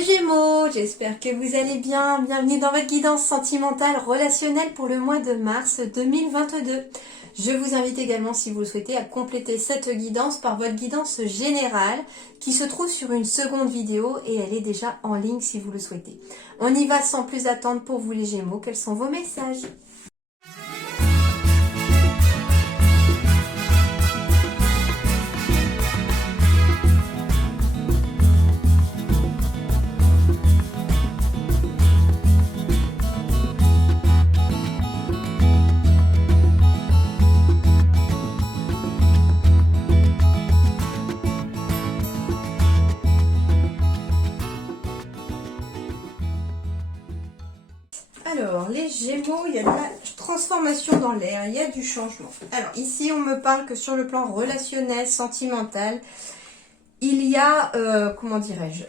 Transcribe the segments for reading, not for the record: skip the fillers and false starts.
les Gémeaux, j'espère que vous allez bien. Bienvenue dans votre guidance sentimentale relationnelle pour le mois de mars 2022. Je vous invite également, si vous le souhaitez, à compléter cette guidance par votre guidance générale qui se trouve sur une seconde vidéo et elle est déjà en ligne si vous le souhaitez. On y va sans plus attendre pour vous les Gémeaux. Quels sont vos messages ? Alors, les Gémeaux, il y a de la transformation dans l'air, il y a du changement. Alors, ici, on me parle que sur le plan relationnel, sentimental, il y a, comment dirais-je,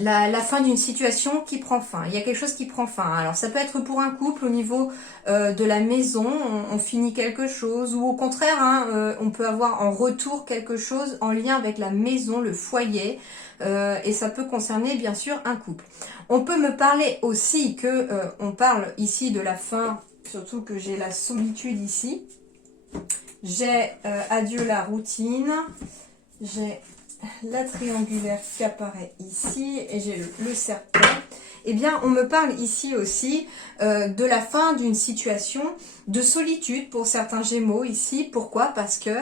la fin d'une situation qui prend fin. Il y a quelque chose qui prend fin. Alors, ça peut être pour un couple au niveau de la maison, on finit quelque chose, ou au contraire, hein, on peut avoir en retour quelque chose en lien avec la maison, le foyer, et ça peut concerner bien sûr un couple. On peut me parler aussi que on parle ici de la fin, surtout que j'ai la solitude ici. J'ai adieu la routine, j'ai la triangulaire qui apparaît ici et j'ai le serpent. Eh bien, on me parle ici aussi de la fin d'une situation de solitude pour certains Gémeaux ici. Pourquoi? Parce que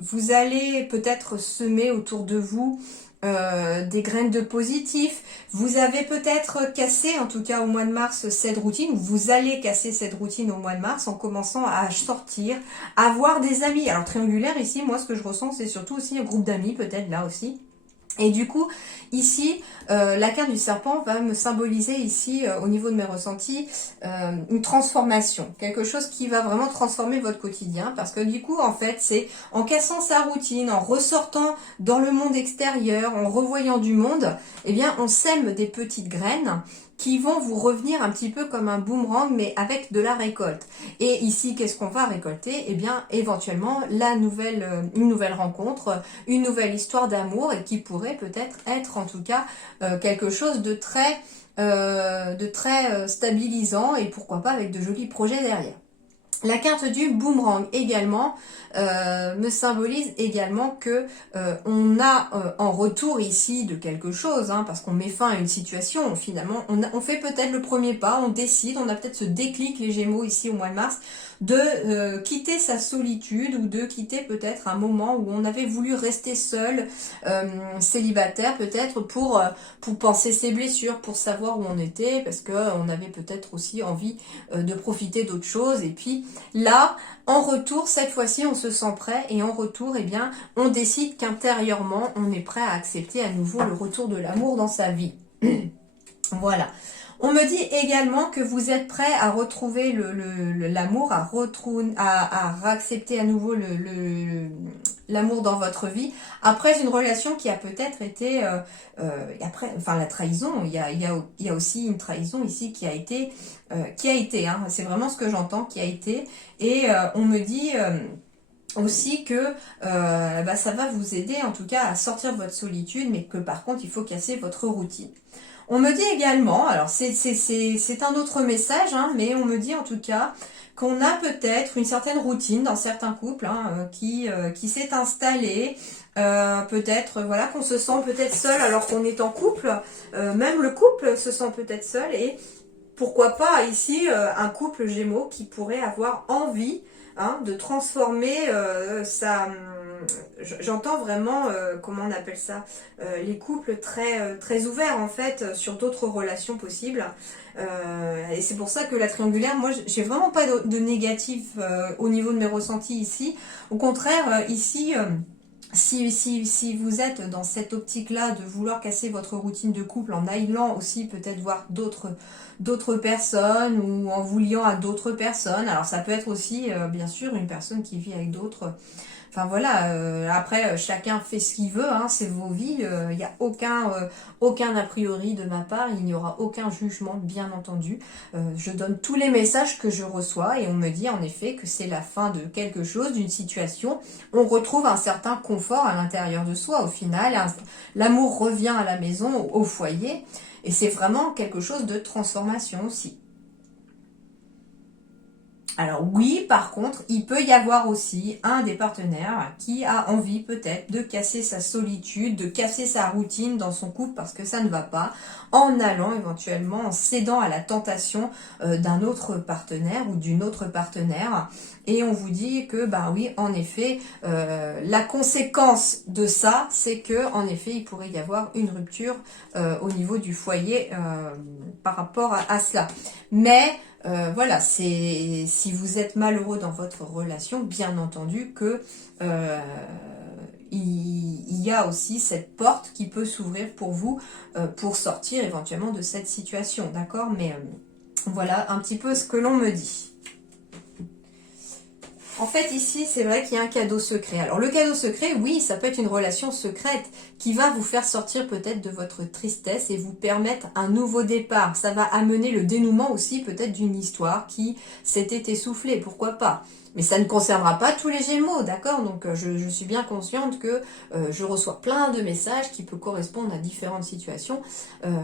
vous allez peut-être semer autour de vous des graines de positif. Vous avez peut-être cassé, en tout cas au mois de mars, cette routine. Vous allez casser cette routine au mois de mars en commençant à sortir, à avoir des amis. Alors triangulaire ici, moi ce que je ressens, c'est surtout aussi un groupe d'amis, peut-être là aussi. Et du coup, ici, la carte du serpent va me symboliser ici, au niveau de mes ressentis, une transformation. Quelque chose qui va vraiment transformer votre quotidien. Parce que du coup, en fait, c'est en cassant sa routine, en ressortant dans le monde extérieur, en revoyant du monde, eh bien, on sème des petites graines qui vont vous revenir un petit peu comme un boomerang, mais avec de la récolte. Et ici, qu'est-ce qu'on va récolter? Eh bien, éventuellement, une nouvelle rencontre, une nouvelle histoire d'amour, et qui pourrait peut-être être, en tout cas, quelque chose de très stabilisant, et pourquoi pas avec de jolis projets derrière. La carte du boomerang également me symbolise également que on a en retour ici de quelque chose, hein, parce qu'on met fin à une situation. Finalement, on fait peut-être le premier pas, on décide, on a peut-être ce déclic, les Gémeaux, ici au mois de mars, de quitter sa solitude ou de quitter peut-être un moment où on avait voulu rester seul, célibataire peut-être pour penser ses blessures, pour savoir où on était, parce qu'on avait peut-être aussi envie de profiter d'autre chose. Et puis là, en retour, cette fois-ci, on se sent prêt et en retour, eh bien, on décide qu'intérieurement, on est prêt à accepter à nouveau le retour de l'amour dans sa vie. Voilà. On me dit également que vous êtes prêt à retrouver l'amour, à accepter à nouveau l'amour dans votre vie, après une relation qui a peut-être été, la trahison, il y a aussi une trahison ici qui a été, hein, c'est vraiment ce que j'entends, qui a été, et on me dit aussi que ça va vous aider en tout cas à sortir de votre solitude, mais que par contre il faut casser votre routine. On me dit également, alors c'est un autre message, hein, mais on me dit en tout cas qu'on a peut-être une certaine routine dans certains couples, hein, qui s'est installée, peut-être voilà, qu'on se sent peut-être seul alors qu'on est en couple, même le couple se sent peut-être seul, et pourquoi pas ici un couple Gémeaux qui pourrait avoir envie, hein, de transformer j'entends vraiment, comment on appelle ça, les couples très ouverts en fait sur d'autres relations possibles. Et c'est pour ça que la triangulaire, moi j'ai vraiment pas de négatif au niveau de mes ressentis ici. Au contraire, ici... Si vous êtes dans cette optique-là de vouloir casser votre routine de couple en allant aussi peut-être voir d'autres personnes ou en vous liant à d'autres personnes, alors ça peut être aussi bien sûr une personne qui vit avec d'autres Enfin voilà, après chacun fait ce qu'il veut, hein, c'est vos vies, il n'y a aucun a priori de ma part, il n'y aura aucun jugement bien entendu. Je donne tous les messages que je reçois et on me dit en effet que c'est la fin de quelque chose, d'une situation. On retrouve un certain confort à l'intérieur de soi au final, l'amour revient à la maison, au foyer et c'est vraiment quelque chose de transformation aussi. Alors oui, par contre, il peut y avoir aussi un des partenaires qui a envie peut-être de casser sa solitude, de casser sa routine dans son couple parce que ça ne va pas, en allant éventuellement, en cédant à la tentation d'un autre partenaire ou d'une autre partenaire. Et on vous dit que, bah oui, en effet, la conséquence de ça, c'est que, en effet, il pourrait y avoir une rupture au niveau du foyer par rapport à cela. Mais voilà, c'est si vous êtes malheureux dans votre relation, bien entendu que il y a aussi cette porte qui peut s'ouvrir pour vous pour sortir éventuellement de cette situation, d'accord? Mais voilà un petit peu ce que l'on me dit. En fait, ici, c'est vrai qu'il y a un cadeau secret. Alors, le cadeau secret, oui, ça peut être une relation secrète qui va vous faire sortir peut-être de votre tristesse et vous permettre un nouveau départ. Ça va amener le dénouement aussi peut-être d'une histoire qui s'était essoufflée, pourquoi pas. Mais ça ne concernera pas tous les Gémeaux, d'accord? Donc, je suis bien consciente que je reçois plein de messages qui peuvent correspondre à différentes situations.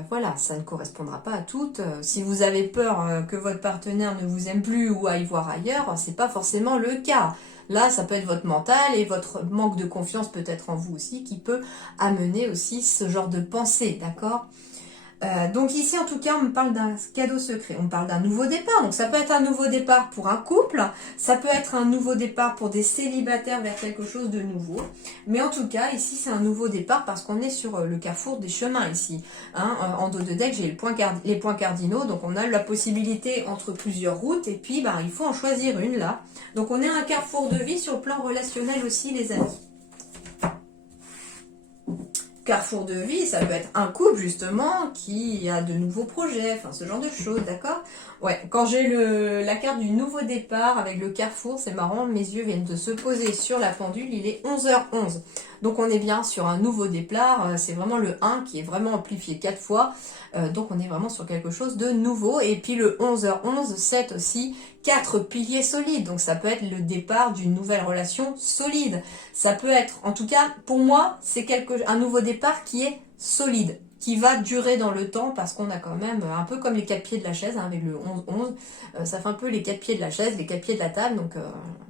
Voilà, ça ne correspondra pas à toutes. Si vous avez peur que votre partenaire ne vous aime plus ou aille voir ailleurs, c'est pas forcément le cas. Là, ça peut être votre mental et votre manque de confiance peut-être en vous aussi qui peut amener aussi ce genre de pensée, d'accord? Donc ici, en tout cas, on me parle d'un cadeau secret. On me parle d'un nouveau départ. Donc ça peut être un nouveau départ pour un couple. Ça peut être un nouveau départ pour des célibataires vers quelque chose de nouveau. Mais en tout cas, ici, c'est un nouveau départ parce qu'on est sur le carrefour des chemins ici. Hein, en dos de deck, j'ai les points cardinaux. Donc on a la possibilité entre plusieurs routes. Et puis, bah, il faut en choisir une là. Donc on est à un carrefour de vie sur le plan relationnel aussi, les amis. Carrefour de vie, ça peut être un couple justement qui a de nouveaux projets, enfin ce genre de choses, d'accord? Ouais, quand j'ai la carte du nouveau départ avec le carrefour, c'est marrant, mes yeux viennent de se poser sur la pendule, il est 11h11. Donc on est bien sur un nouveau départ, c'est vraiment le 1 qui est vraiment amplifié 4 fois, donc on est vraiment sur quelque chose de nouveau. Et puis le 11h11, c'est aussi 4 piliers solides, donc ça peut être le départ d'une nouvelle relation solide. Ça peut être, en tout cas pour moi, c'est un nouveau départ qui est solide, qui va durer dans le temps parce qu'on a quand même un peu comme les 4 pieds de la chaise, hein, avec le 11-11, ça fait un peu les 4 pieds de la chaise, les 4 pieds de la table, donc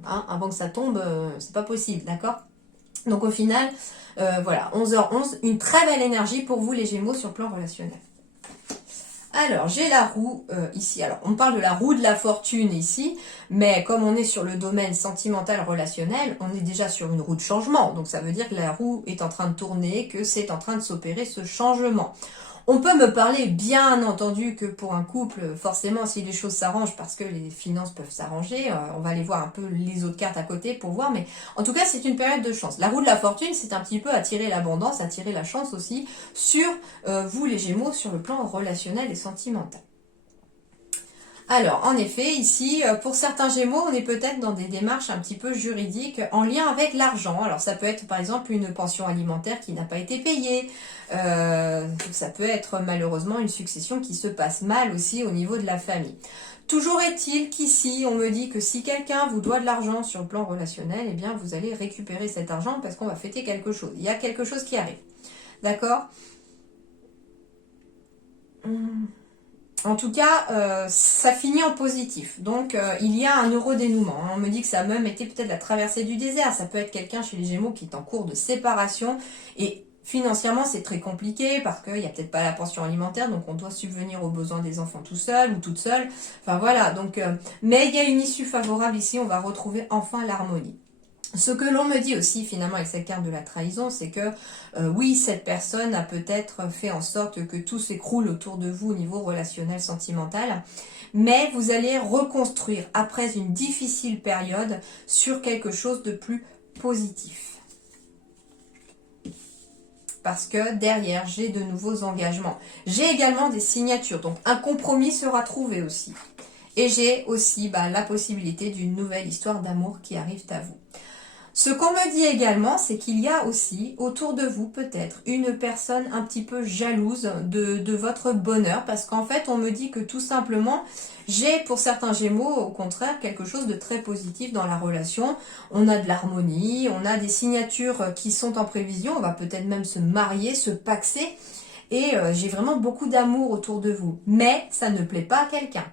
hein, avant que ça tombe, c'est pas possible, d'accord? Donc au final, voilà, 11h11, une très belle énergie pour vous les Gémeaux sur le plan relationnel. Alors, j'ai la roue ici. Alors, on parle de la roue de la fortune ici, mais comme on est sur le domaine sentimental relationnel, on est déjà sur une roue de changement. Donc, ça veut dire que la roue est en train de tourner, que c'est en train de s'opérer ce changement. On peut me parler, bien entendu, que pour un couple, forcément, si les choses s'arrangent, parce que les finances peuvent s'arranger, on va aller voir un peu les autres cartes à côté pour voir, mais en tout cas, c'est une période de chance. La roue de la fortune, c'est un petit peu attirer l'abondance, attirer la chance aussi sur vous, les Gémeaux, sur le plan relationnel et sentimental. Alors, en effet, ici, pour certains Gémeaux, on est peut-être dans des démarches un petit peu juridiques en lien avec l'argent. Alors, ça peut être, par exemple, une pension alimentaire qui n'a pas été payée. Ça peut être, malheureusement, une succession qui se passe mal aussi au niveau de la famille. Toujours est-il qu'ici, on me dit que si quelqu'un vous doit de l'argent sur le plan relationnel, eh bien, vous allez récupérer cet argent parce qu'on va fêter quelque chose. Il y a quelque chose qui arrive. D'accord ? En tout cas, ça finit en positif. Donc, il y a un heureux dénouement. On me dit que ça a même été peut-être la traversée du désert. Ça peut être quelqu'un chez les Gémeaux qui est en cours de séparation. Et financièrement, c'est très compliqué parce qu'il n'y a peut-être pas la pension alimentaire. Donc, on doit subvenir aux besoins des enfants tout seul ou toute seule. Enfin, voilà. Donc, mais il y a une issue favorable ici. On va retrouver enfin l'harmonie. Ce que l'on me dit aussi finalement avec cette carte de la trahison, c'est que oui, cette personne a peut-être fait en sorte que tout s'écroule autour de vous au niveau relationnel, sentimental, mais vous allez reconstruire après une difficile période sur quelque chose de plus positif. Parce que derrière, j'ai de nouveaux engagements. J'ai également des signatures, donc un compromis sera trouvé aussi. Et j'ai aussi la possibilité d'une nouvelle histoire d'amour qui arrive à vous. Ce qu'on me dit également, c'est qu'il y a aussi autour de vous peut-être une personne un petit peu jalouse de votre bonheur, parce qu'en fait on me dit que tout simplement, j'ai pour certains Gémeaux au contraire quelque chose de très positif dans la relation. On a de l'harmonie, on a des signatures qui sont en prévision, on va peut-être même se marier, se paxer, et j'ai vraiment beaucoup d'amour autour de vous. Mais ça ne plaît pas à quelqu'un.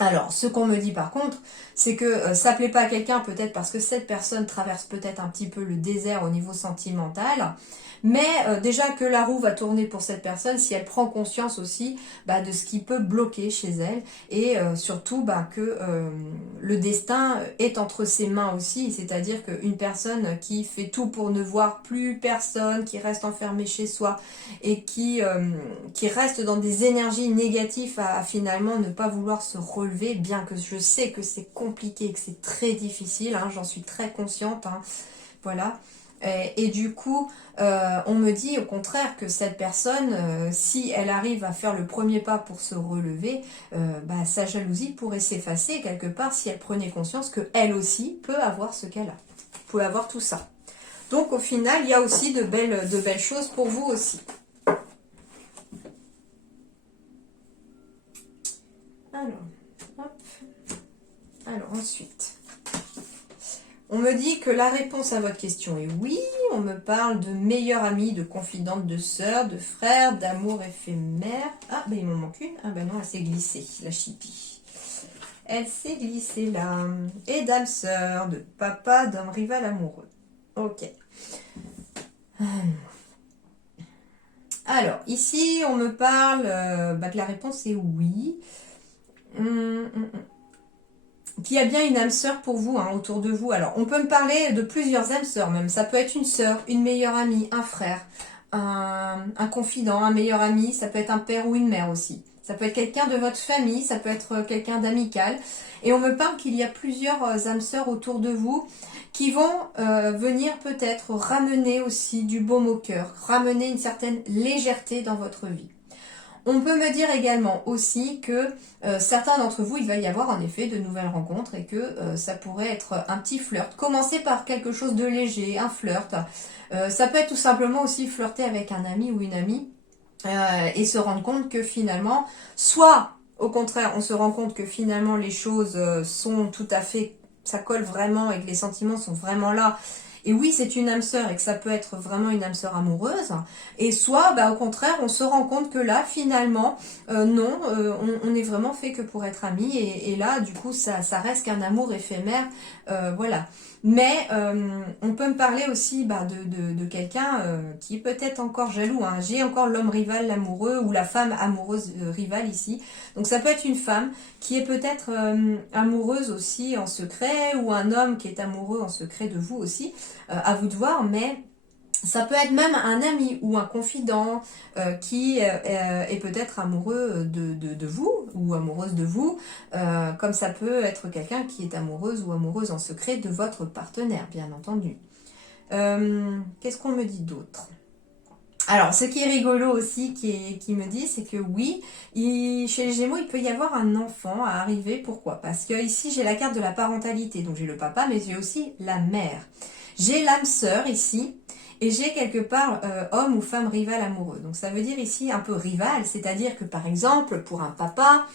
Alors, ce qu'on me dit par contre, c'est que ça plaît pas à quelqu'un peut-être parce que cette personne traverse peut-être un petit peu le désert au niveau sentimental, mais déjà que la roue va tourner pour cette personne si elle prend conscience aussi de ce qui peut bloquer chez elle et surtout que le destin est entre ses mains aussi, c'est-à-dire qu'une personne qui fait tout pour ne voir plus personne, qui reste enfermée chez soi et qui reste dans des énergies négatives à finalement ne pas vouloir se relever, bien que je sais que c'est compliqué, que c'est très difficile, hein, j'en suis très consciente, hein, voilà. Et du coup, on me dit au contraire que cette personne, si elle arrive à faire le premier pas pour se relever, sa jalousie pourrait s'effacer quelque part si elle prenait conscience qu'elle aussi peut avoir ce qu'elle a, peut avoir tout ça. Donc au final, il y a aussi de belles choses pour vous aussi. Alors ensuite, on me dit que la réponse à votre question est oui. On me parle de meilleure amie, de confidente, de sœur, de frère, d'amour éphémère. Ah, il m'en manque une. Ah non, elle s'est glissée, la chipie. Elle s'est glissée là. Et d'âme sœur, de papa, d'homme rival amoureux. Ok. Alors, ici, on me parle que la réponse est oui. Qu'il y a bien une âme sœur pour vous, hein, autour de vous. Alors, on peut me parler de plusieurs âmes sœurs même. Ça peut être une sœur, une meilleure amie, un frère, un confident, un meilleur ami. Ça peut être un père ou une mère aussi. Ça peut être quelqu'un de votre famille, ça peut être quelqu'un d'amical. Et on me parle qu'il y a plusieurs âmes sœurs autour de vous qui vont venir peut-être ramener aussi du baume au cœur, ramener une certaine légèreté dans votre vie. On peut me dire également aussi que certains d'entre vous, il va y avoir en effet de nouvelles rencontres et que ça pourrait être un petit flirt. Commencer par quelque chose de léger, un flirt. Ça peut être tout simplement aussi flirter avec un ami ou une amie et se rendre compte que finalement, soit au contraire, on se rend compte que finalement les choses sont tout à fait, ça colle vraiment et que les sentiments sont vraiment là. Et oui, c'est une âme sœur et que ça peut être vraiment une âme sœur amoureuse. Et soit, au contraire, on se rend compte que là, finalement, non, on est vraiment fait que pour être amis. Et là, du coup, ça reste qu'un amour éphémère. Voilà. Mais on peut me parler aussi de quelqu'un qui est peut-être encore jaloux. Hein. J'ai encore l'homme rival, l'amoureux ou la femme amoureuse rivale ici. Donc ça peut être une femme qui est peut-être amoureuse aussi en secret ou un homme qui est amoureux en secret de vous aussi. À vous de voir, mais ça peut être même un ami ou un confident qui est peut-être amoureux de vous ou amoureuse de vous, comme ça peut être quelqu'un qui est amoureuse ou amoureuse en secret de votre partenaire, bien entendu. Qu'est-ce qu'on me dit d'autre ? Alors, ce qui est rigolo aussi, qui me dit, c'est que oui, chez les Gémeaux, il peut y avoir un enfant à arriver. Pourquoi ? Parce que ici, j'ai la carte de la parentalité, donc j'ai le papa, mais j'ai aussi la mère. J'ai l'âme sœur ici, et j'ai quelque part homme ou femme rival amoureux. Donc ça veut dire ici un peu rival, c'est-à-dire que par exemple, pour un papa,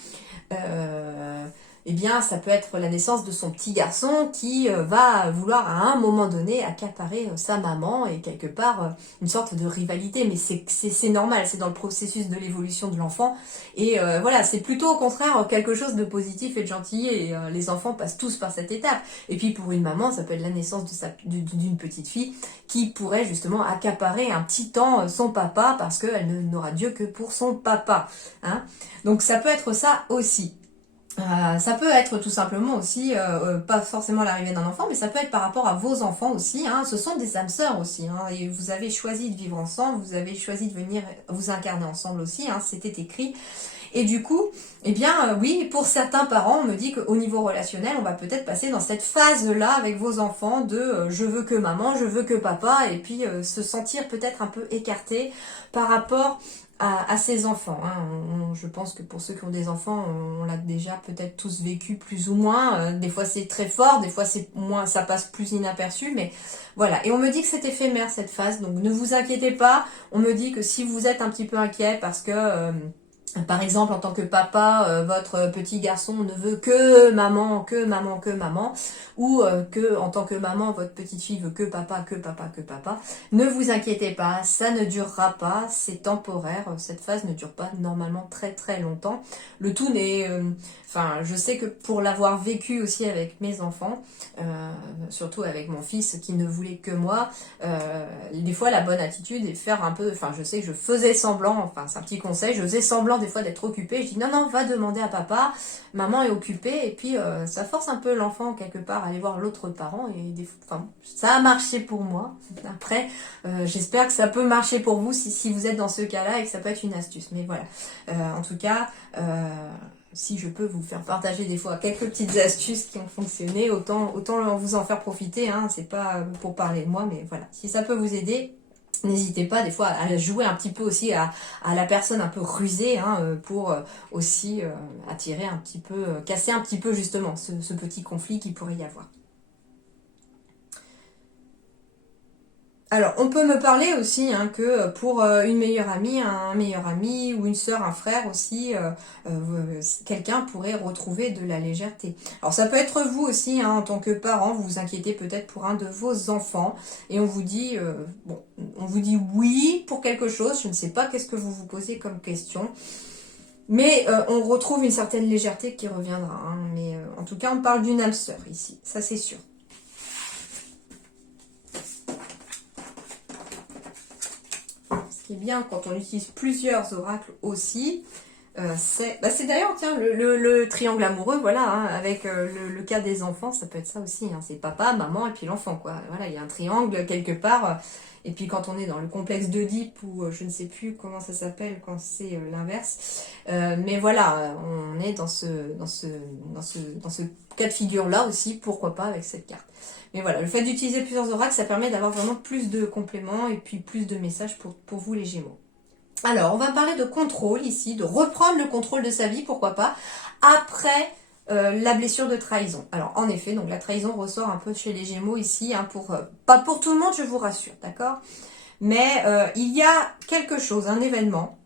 ça peut être la naissance de son petit garçon qui va vouloir à un moment donné accaparer sa maman et quelque part une sorte de rivalité, mais c'est normal, c'est dans le processus de l'évolution de l'enfant et voilà, c'est plutôt au contraire quelque chose de positif et de gentil et les enfants passent tous par cette étape. Et puis pour une maman, ça peut être la naissance d'une petite fille qui pourrait justement accaparer un petit temps son papa parce qu'elle n'aura Dieu que pour son papa. Hein. Donc ça peut être ça aussi. Ça peut être tout simplement aussi, pas forcément l'arrivée d'un enfant, mais ça peut être par rapport à vos enfants aussi. Hein. Ce sont des âmes sœurs aussi. Hein, et vous avez choisi de vivre ensemble, vous avez choisi de venir vous incarner ensemble aussi. Hein, c'était écrit. Et du coup, oui, pour certains parents, on me dit qu'au niveau relationnel, on va peut-être passer dans cette phase-là avec vos enfants de je veux que maman, je veux que papa, et puis se sentir peut-être un peu écarté par rapport à ses enfants. Hein. Je pense que pour ceux qui ont des enfants, on l'a déjà peut-être tous vécu plus ou moins. Des fois c'est très fort, des fois c'est moins, ça passe plus inaperçu, mais voilà. Et on me dit que c'est éphémère cette phase, donc ne vous inquiétez pas. On me dit que si vous êtes un petit peu inquiet parce que par exemple, en tant que papa, votre petit garçon ne veut que maman, que maman, que maman, ou que en tant que maman, votre petite fille veut que papa, que papa, que papa. Ne vous inquiétez pas, ça ne durera pas, c'est temporaire. Cette phase ne dure pas normalement très très longtemps. Le tout n'est, enfin, je sais que pour l'avoir vécu aussi avec mes enfants, surtout avec mon fils qui ne voulait que moi, des fois la bonne attitude est faire un peu, enfin, je sais que je faisais semblant, enfin, c'est un petit conseil, je faisais semblant des fois d'être occupée. Je dis non, non, va demander à papa, maman est occupée, et puis ça force un peu l'enfant quelque part à aller voir l'autre parent, et enfin, ça a marché pour moi. Après, j'espère que ça peut marcher pour vous si vous êtes dans ce cas-là et que ça peut être une astuce. Mais voilà, en tout cas, si je peux vous faire partager des fois quelques petites astuces qui ont fonctionné, autant vous en faire profiter. Hein, c'est pas pour parler de moi, mais voilà, si ça peut vous aider. N'hésitez pas des fois à jouer un petit peu aussi à la personne un peu rusée, hein, pour aussi attirer un petit peu, casser un petit peu justement ce petit conflit qui pourrait y avoir. Alors, on peut me parler aussi hein, que pour une meilleure amie, un meilleur ami ou une sœur, un frère aussi, quelqu'un pourrait retrouver de la légèreté. Alors, ça peut être vous aussi, hein, en tant que parent, vous vous inquiétez peut-être pour un de vos enfants et on vous dit, bon, on vous dit oui pour quelque chose, je ne sais pas qu'est-ce que vous vous posez comme question. Mais on retrouve une certaine légèreté qui reviendra. Hein, mais en tout cas, on parle d'une âme sœur ici, ça c'est sûr. Ce qui est bien quand on utilise plusieurs oracles aussi, c'est d'ailleurs, tiens, le triangle amoureux, voilà, hein, avec le cas des enfants, ça peut être ça aussi. Hein, c'est papa, maman et puis l'enfant, quoi. Voilà, il y a un triangle quelque part. Et puis quand on est dans le complexe d'Oedipe, ou je ne sais plus comment ça s'appelle quand c'est l'inverse. Mais voilà, on est dans ce cas de figure-là aussi, pourquoi pas avec cette carte. Mais voilà, le fait d'utiliser plusieurs oracles, ça permet d'avoir vraiment plus de compléments et puis plus de messages pour vous les Gémeaux. Alors, on va parler de contrôle ici, de reprendre le contrôle de sa vie, pourquoi pas, après la blessure de trahison. Alors, en effet, donc la trahison ressort un peu chez les Gémeaux ici, hein, pas pour tout le monde, je vous rassure, d'accord? Mais il y a quelque chose, un événement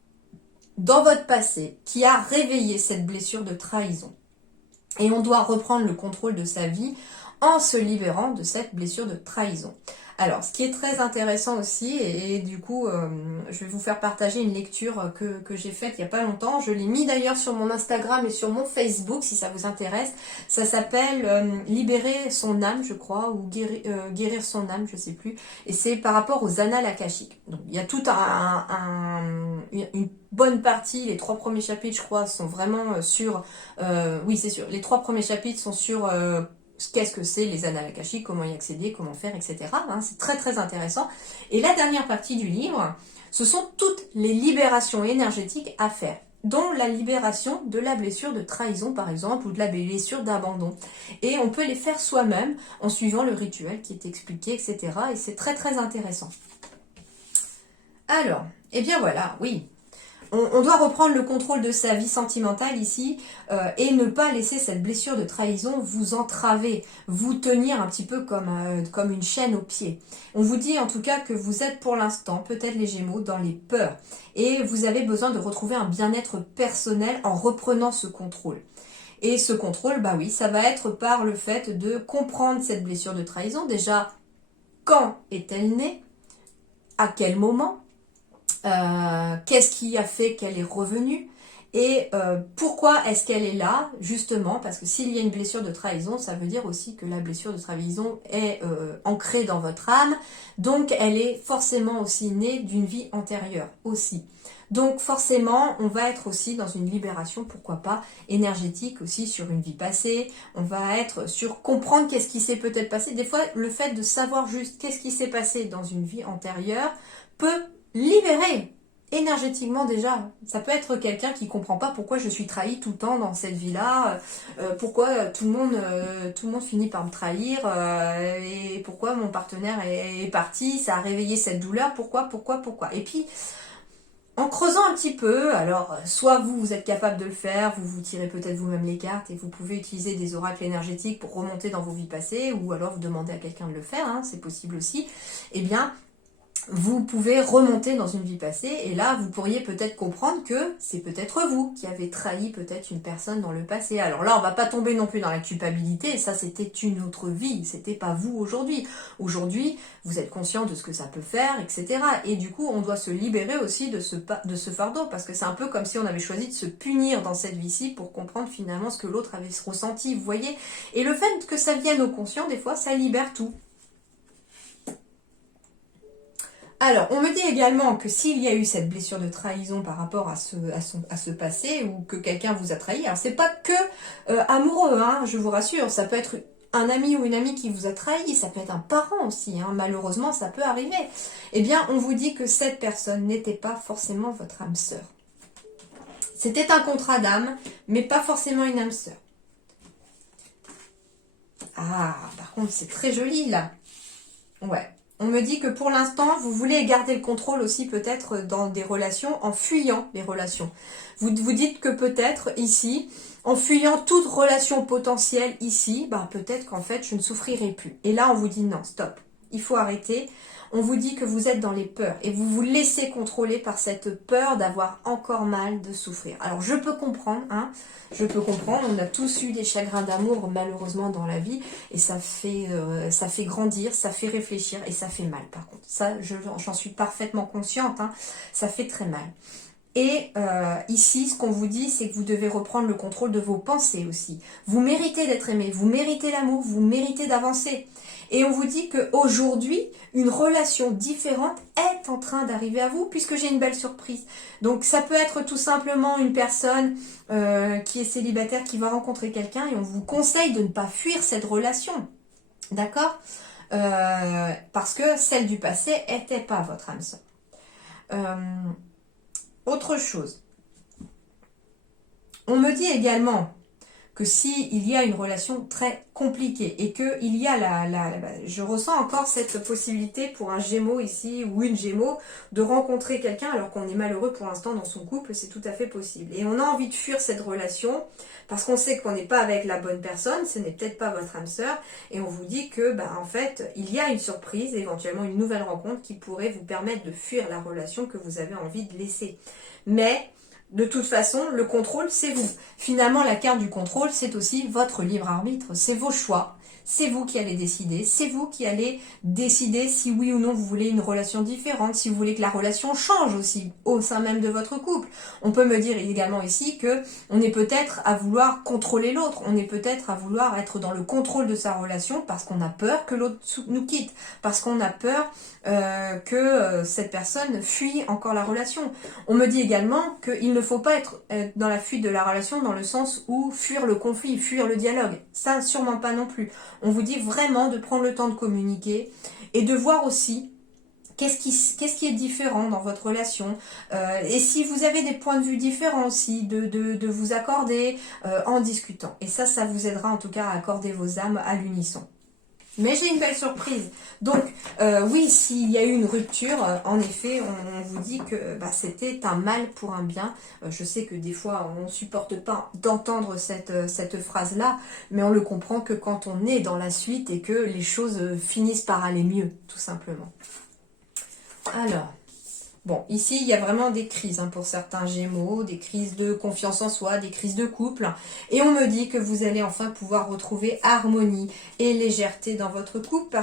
dans votre passé qui a réveillé cette blessure de trahison. Et on doit reprendre le contrôle de sa vie en se libérant de cette blessure de trahison. Alors, ce qui est très intéressant aussi, et du coup, je vais vous faire partager une lecture que j'ai faite il n'y a pas longtemps. Je l'ai mis d'ailleurs sur mon Instagram et sur mon Facebook, si ça vous intéresse. Ça s'appelle Libérer son âme, je crois, ou guérir son âme, je sais plus. Et c'est par rapport aux annales akashiques. Donc, il y a tout une bonne partie, les 3 premiers chapitres, je crois, sont vraiment sur... oui, c'est sûr. Les 3 premiers chapitres sont sur... qu'est-ce que c'est les annales akashiques, comment y accéder, comment faire, etc. Hein, c'est très très intéressant. Et la dernière partie du livre, ce sont toutes les libérations énergétiques à faire, dont la libération de la blessure de trahison par exemple, ou de la blessure d'abandon. Et on peut les faire soi-même en suivant le rituel qui est expliqué, etc. Et c'est très très intéressant. Alors, eh bien voilà, oui. On doit reprendre le contrôle de sa vie sentimentale ici et ne pas laisser cette blessure de trahison vous entraver, vous tenir un petit peu comme une chaîne au pied. On vous dit en tout cas que vous êtes pour l'instant, peut-être les Gémeaux, dans les peurs et vous avez besoin de retrouver un bien-être personnel en reprenant ce contrôle. Et ce contrôle, bah oui, ça va être par le fait de comprendre cette blessure de trahison. Déjà, quand est-elle née? À quel moment? Qu'est-ce qui a fait qu'elle est revenue et pourquoi est-ce qu'elle est là, justement, parce que s'il y a une blessure de trahison, ça veut dire aussi que la blessure de trahison est ancrée dans votre âme, donc elle est forcément aussi née d'une vie antérieure aussi. Donc forcément, on va être aussi dans une libération, pourquoi pas, énergétique aussi sur une vie passée, on va être sur comprendre qu'est-ce qui s'est peut-être passé. Des fois, le fait de savoir juste qu'est-ce qui s'est passé dans une vie antérieure peut libérer énergétiquement déjà. Ça peut être quelqu'un qui comprend pas pourquoi je suis trahi tout le temps dans cette vie-là, pourquoi tout le monde finit par me trahir, et pourquoi mon partenaire est parti, ça a réveillé cette douleur, pourquoi. Et puis, en creusant un petit peu, alors soit vous êtes capable de le faire, vous tirez peut-être vous-même les cartes et vous pouvez utiliser des oracles énergétiques pour remonter dans vos vies passées, ou alors vous demandez à quelqu'un de le faire, hein, c'est possible aussi, eh bien vous pouvez remonter dans une vie passée et là vous pourriez peut-être comprendre que c'est peut-être vous qui avez trahi peut-être une personne dans le passé. Alors là on va pas tomber non plus dans la culpabilité, ça c'était une autre vie, c'était pas vous aujourd'hui. Aujourd'hui vous êtes conscient de ce que ça peut faire, etc. Et du coup on doit se libérer aussi de ce fardeau, parce que c'est un peu comme si on avait choisi de se punir dans cette vie-ci pour comprendre finalement ce que l'autre avait ressenti, vous voyez. Et le fait que ça vienne au conscient, des fois ça libère tout. Alors, on me dit également que s'il y a eu cette blessure de trahison par rapport à ce passé, ou que quelqu'un vous a trahi, alors c'est pas que amoureux, hein, je vous rassure, ça peut être un ami ou une amie qui vous a trahi, ça peut être un parent aussi, hein, malheureusement ça peut arriver. Eh bien, on vous dit que cette personne n'était pas forcément votre âme sœur. C'était un contrat d'âme, mais pas forcément une âme sœur. Ah, par contre, c'est très joli là. Ouais. On me dit que pour l'instant, vous voulez garder le contrôle aussi peut-être dans des relations en fuyant les relations. Vous vous dites que peut-être ici, en fuyant toute relation potentielle ici, bah peut-être qu'en fait je ne souffrirai plus. Et là on vous dit non, stop, il faut arrêter. On vous dit que vous êtes dans les peurs et vous vous laissez contrôler par cette peur d'avoir encore mal, de souffrir. Alors je peux comprendre, hein, je peux comprendre, on a tous eu des chagrins d'amour malheureusement dans la vie et ça fait grandir, ça fait réfléchir et ça fait mal par contre. Ça, j'en suis parfaitement consciente, hein, ça fait très mal. Et ici, ce qu'on vous dit, c'est que vous devez reprendre le contrôle de vos pensées aussi. Vous méritez d'être aimé, vous méritez l'amour, vous méritez d'avancer. Et on vous dit qu'aujourd'hui, une relation différente est en train d'arriver à vous, puisque j'ai une belle surprise. Donc ça peut être tout simplement une personne qui est célibataire, qui va rencontrer quelqu'un, et on vous conseille de ne pas fuir cette relation. D'accord ? Parce que celle du passé n'était pas votre âme sœur. Autre chose, on me dit également que s'il y a une relation très compliquée et qu'il y a je ressens encore cette possibilité pour un Gémeaux ici ou une Gémeaux de rencontrer quelqu'un alors qu'on est malheureux pour l'instant dans son couple, c'est tout à fait possible. Et on a envie de fuir cette relation parce qu'on sait qu'on n'est pas avec la bonne personne, ce n'est peut-être pas votre âme sœur, et on vous dit que en fait il y a une surprise, éventuellement une nouvelle rencontre qui pourrait vous permettre de fuir la relation que vous avez envie de laisser. Mais de toute façon, le contrôle, c'est vous. Finalement, la carte du contrôle, c'est aussi votre libre arbitre. C'est vos choix. C'est vous qui allez décider. C'est vous qui allez décider si oui ou non vous voulez une relation différente, si vous voulez que la relation change aussi au sein même de votre couple. On peut me dire également ici que on est peut-être à vouloir contrôler l'autre. On est peut-être à vouloir être dans le contrôle de sa relation parce qu'on a peur que l'autre nous quitte. Parce qu'on a peur que cette personne fuit encore la relation. On me dit également qu'il ne faut pas être dans la fuite de la relation dans le sens où fuir le conflit, fuir le dialogue. Ça, sûrement pas non plus. On vous dit vraiment de prendre le temps de communiquer et de voir aussi qu'est-ce qui est différent dans votre relation, et si vous avez des points de vue différents aussi, de vous accorder en discutant. Et ça vous aidera en tout cas à accorder vos âmes à l'unisson. Mais j'ai une belle surprise. Donc, oui, s'il y a eu une rupture, en effet, on vous dit que c'était un mal pour un bien. Je sais que des fois, on ne supporte pas d'entendre cette phrase-là, mais on le comprend que quand on est dans la suite et que les choses finissent par aller mieux, tout simplement. Alors... Bon, ici, il y a vraiment des crises pour certains Gémeaux, des crises de confiance en soi, des crises de couple. Et on me dit que vous allez enfin pouvoir retrouver harmonie et légèreté dans votre couple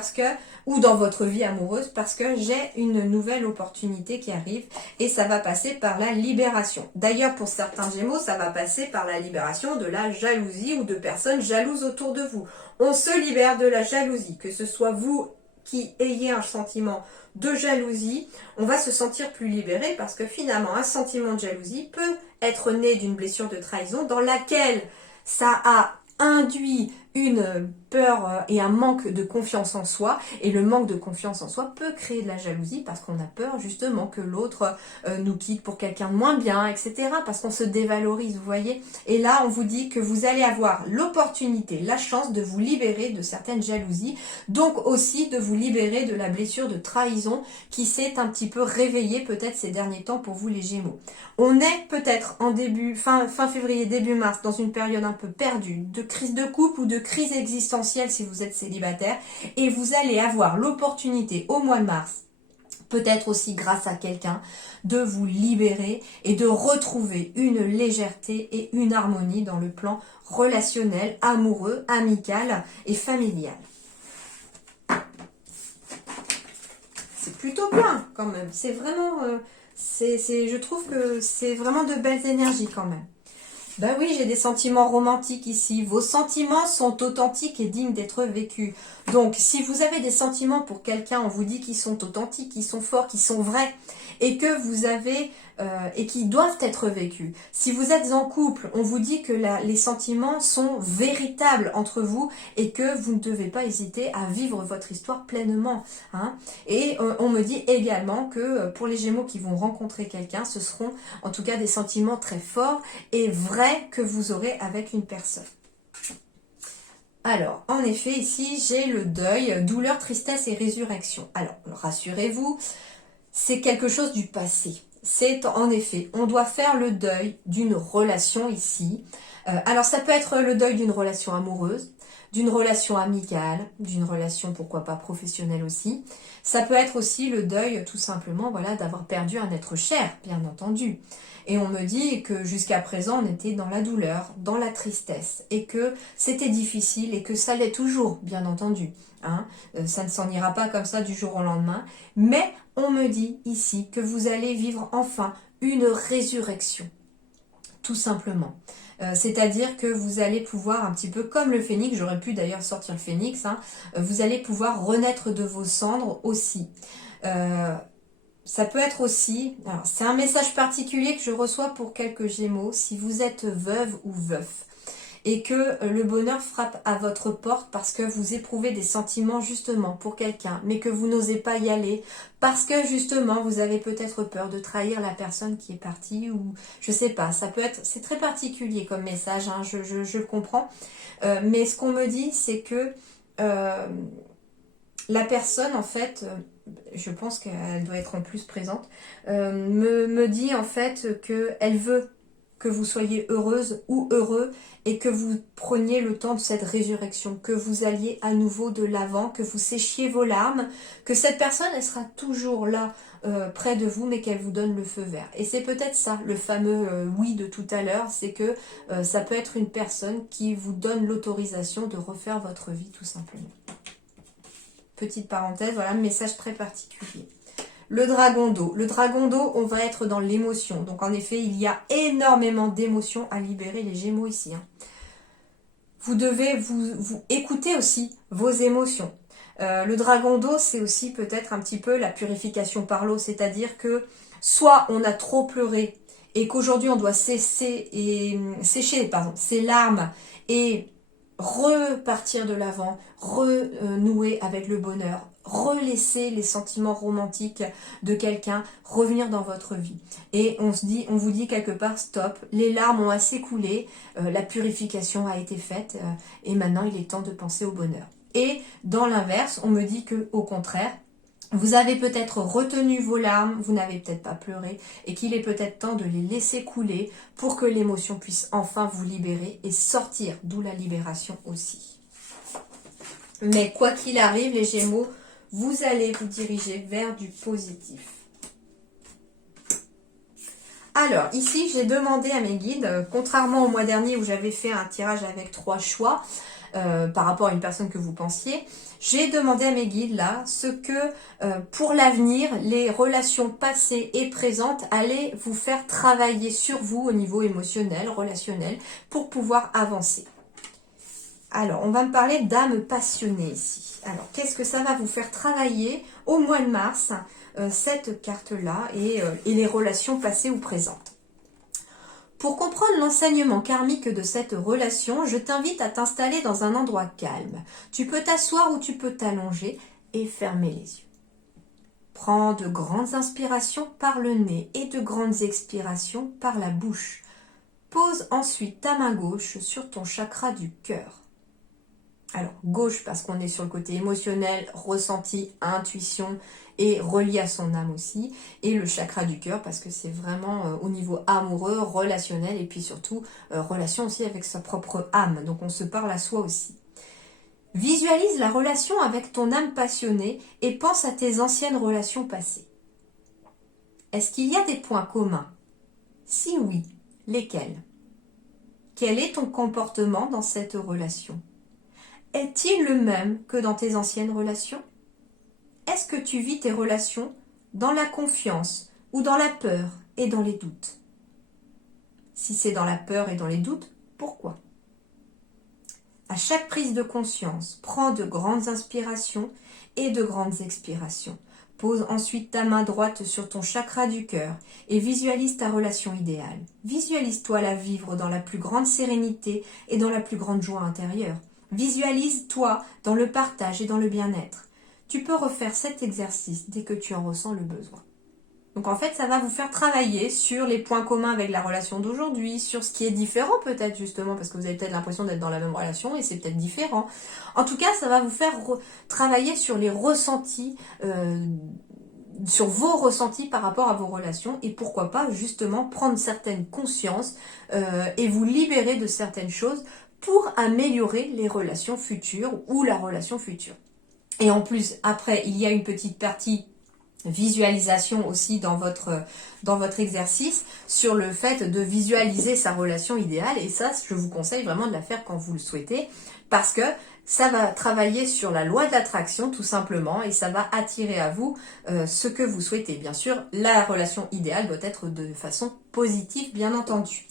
ou dans votre vie amoureuse, parce que j'ai une nouvelle opportunité qui arrive et ça va passer par la libération. D'ailleurs, pour certains Gémeaux, ça va passer par la libération de la jalousie ou de personnes jalouses autour de vous. On se libère de la jalousie, que ce soit vous qui ayez un sentiment de jalousie, on va se sentir plus libéré parce que finalement un sentiment de jalousie peut être né d'une blessure de trahison dans laquelle ça a induit une peur et un manque de confiance en soi. Et le manque de confiance en soi peut créer de la jalousie parce qu'on a peur justement que l'autre nous quitte pour quelqu'un de moins bien, etc. Parce qu'on se dévalorise, vous voyez. Et là, on vous dit que vous allez avoir l'opportunité, la chance de vous libérer de certaines jalousies. Donc aussi de vous libérer de la blessure de trahison qui s'est un petit peu réveillée peut-être ces derniers temps pour vous les Gémeaux. On est peut-être en fin février, début mars, dans une période un peu perdue, de crise de couple ou de crise existentielle si vous êtes célibataire, et vous allez avoir l'opportunité au mois de mars, peut-être aussi grâce à quelqu'un, de vous libérer et de retrouver une légèreté et une harmonie dans le plan relationnel, amoureux, amical et familial. C'est plutôt bien quand même, c'est vraiment... je trouve que c'est vraiment de belles énergies quand même. Ben oui, j'ai des sentiments romantiques ici. Vos sentiments sont authentiques et dignes d'être vécus. Donc, si vous avez des sentiments pour quelqu'un, on vous dit qu'ils sont authentiques, qu'ils sont forts, qu'ils sont vrais, et que vous avez et qui doivent être vécus. Si vous êtes en couple, on vous dit que les sentiments sont véritables entre vous et que vous ne devez pas hésiter à vivre votre histoire pleinement. Hein. Et on me dit également que pour les Gémeaux qui vont rencontrer quelqu'un, ce seront en tout cas des sentiments très forts et vrais que vous aurez avec une personne. Alors, en effet, ici, j'ai le deuil, douleur, tristesse et résurrection. Alors, rassurez-vous, c'est quelque chose du passé. C'est en effet, on doit faire le deuil d'une relation ici. Alors, ça peut être le deuil d'une relation amoureuse, d'une relation amicale, d'une relation, pourquoi pas, professionnelle aussi. Ça peut être aussi le deuil, tout simplement, voilà, d'avoir perdu un être cher, bien entendu. Et on me dit que jusqu'à présent, on était dans la douleur, dans la tristesse, et que c'était difficile et que ça l'est toujours, bien entendu. Hein. Ça ne s'en ira pas comme ça du jour au lendemain. Mais on me dit ici que vous allez vivre enfin une résurrection, tout simplement. C'est-à-dire que vous allez pouvoir, un petit peu comme le phénix, j'aurais pu d'ailleurs sortir le phénix, hein, vous allez pouvoir renaître de vos cendres aussi. Ça peut être aussi, alors c'est un message particulier que je reçois pour quelques Gémeaux, si vous êtes veuve ou veuf, et que le bonheur frappe à votre porte parce que vous éprouvez des sentiments justement pour quelqu'un, mais que vous n'osez pas y aller, parce que justement vous avez peut-être peur de trahir la personne qui est partie, ou je sais pas, ça peut être, c'est très particulier comme message, hein, je le comprends, mais ce qu'on me dit c'est que la personne en fait... je pense qu'elle doit être en plus présente, me dit en fait qu'elle veut que vous soyez heureuse ou heureux et que vous preniez le temps de cette résurrection, que vous alliez à nouveau de l'avant, que vous séchiez vos larmes, que cette personne, elle sera toujours là près de vous, mais qu'elle vous donne le feu vert. Et c'est peut-être ça, le fameux oui de tout à l'heure, c'est que ça peut être une personne qui vous donne l'autorisation de refaire votre vie tout simplement. Petite parenthèse, voilà, message très particulier. Le dragon d'eau. Le dragon d'eau, on va être dans l'émotion. Donc en effet, il y a énormément d'émotions à libérer les Gémeaux ici. Hein. Vous devez vous écouter aussi vos émotions. Le dragon d'eau, c'est aussi peut-être un petit peu la purification par l'eau. C'est-à-dire que soit on a trop pleuré et qu'aujourd'hui on doit sécher ses larmes et repartir de l'avant, renouer avec le bonheur, relaisser les sentiments romantiques de quelqu'un, revenir dans votre vie. Et on vous dit quelque part stop, les larmes ont assez coulé, la purification a été faite et maintenant il est temps de penser au bonheur. Et dans l'inverse, on me dit que au contraire, vous avez peut-être retenu vos larmes, vous n'avez peut-être pas pleuré et qu'il est peut-être temps de les laisser couler pour que l'émotion puisse enfin vous libérer et sortir, d'où la libération aussi. Mais quoi qu'il arrive, les Gémeaux, vous allez vous diriger vers du positif. Alors, ici, j'ai demandé à mes guides, contrairement au mois dernier où j'avais fait un tirage avec 3 choix, par rapport à une personne que vous pensiez, j'ai demandé à mes guides là ce que pour l'avenir les relations passées et présentes allaient vous faire travailler sur vous au niveau émotionnel, relationnel, pour pouvoir avancer. Alors on va me parler d'âme passionnée ici. Alors qu'est-ce que ça va vous faire travailler au mois de mars, cette carte là et les relations passées ou présentes? Pour comprendre l'enseignement karmique de cette relation, je t'invite à t'installer dans un endroit calme. Tu peux t'asseoir ou tu peux t'allonger et fermer les yeux. Prends de grandes inspirations par le nez et de grandes expirations par la bouche. Pose ensuite ta main gauche sur ton chakra du cœur. Alors, gauche parce qu'on est sur le côté émotionnel, ressenti, intuition et relié à son âme aussi. Et le chakra du cœur parce que c'est vraiment au niveau amoureux, relationnel et puis surtout relation aussi avec sa propre âme. Donc on se parle à soi aussi. Visualise la relation avec ton âme passionnée et pense à tes anciennes relations passées. Est-ce qu'il y a des points communs? Si oui, lesquels? Quel est ton comportement dans cette relation? Est-il le même que dans tes anciennes relations? Est-ce que tu vis tes relations dans la confiance ou dans la peur et dans les doutes? Si c'est dans la peur et dans les doutes, pourquoi? À chaque prise de conscience, prends de grandes inspirations et de grandes expirations. Pose ensuite ta main droite sur ton chakra du cœur et visualise ta relation idéale. Visualise-toi la vivre dans la plus grande sérénité et dans la plus grande joie intérieure. Visualise-toi dans le partage et dans le bien-être. Tu peux refaire cet exercice dès que tu en ressens le besoin. Donc en fait, ça va vous faire travailler sur les points communs avec la relation d'aujourd'hui, sur ce qui est différent peut-être justement, parce que vous avez peut-être l'impression d'être dans la même relation et c'est peut-être différent. En tout cas, ça va vous faire travailler sur les ressentis, sur vos ressentis par rapport à vos relations et pourquoi pas justement prendre certaines consciences et vous libérer de certaines choses pour améliorer les relations futures ou la relation future. Et en plus, après, il y a une petite partie visualisation aussi dans votre exercice sur le fait de visualiser sa relation idéale. Et ça, je vous conseille vraiment de la faire quand vous le souhaitez parce que ça va travailler sur la loi de l'attraction tout simplement et ça va attirer à vous ce que vous souhaitez. Bien sûr, la relation idéale doit être de façon positive, bien entendu.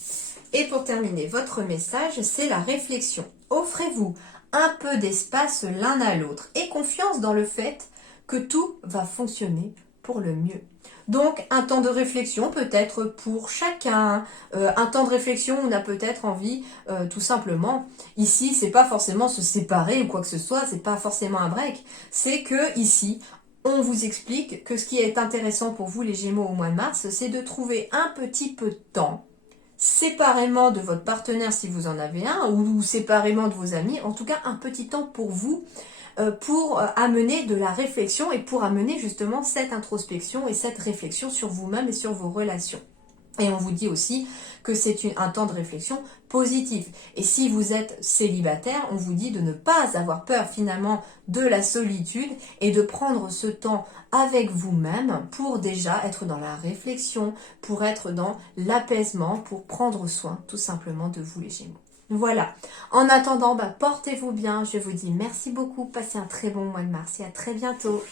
Et pour terminer, votre message, c'est la réflexion. Offrez-vous un peu d'espace l'un à l'autre et confiance dans le fait que tout va fonctionner pour le mieux. Donc, un temps de réflexion peut-être pour chacun, un temps de réflexion où on a peut-être envie, tout simplement, ici, c'est pas forcément se séparer ou quoi que ce soit, c'est pas forcément un break, c'est que ici, on vous explique que ce qui est intéressant pour vous, les Gémeaux, au mois de mars, c'est de trouver un petit peu de temps séparément de votre partenaire si vous en avez un, ou séparément de vos amis, en tout cas un petit temps pour vous, pour amener de la réflexion et pour amener justement cette introspection et cette réflexion sur vous-même et sur vos relations. Et on vous dit aussi que c'est un temps de réflexion positif. Et si vous êtes célibataire, on vous dit de ne pas avoir peur finalement de la solitude et de prendre ce temps avec vous-même pour déjà être dans la réflexion, pour être dans l'apaisement, pour prendre soin tout simplement de vous les Gémeaux. Voilà. En attendant, portez-vous bien. Je vous dis merci beaucoup. Passez un très bon mois de mars et à très bientôt.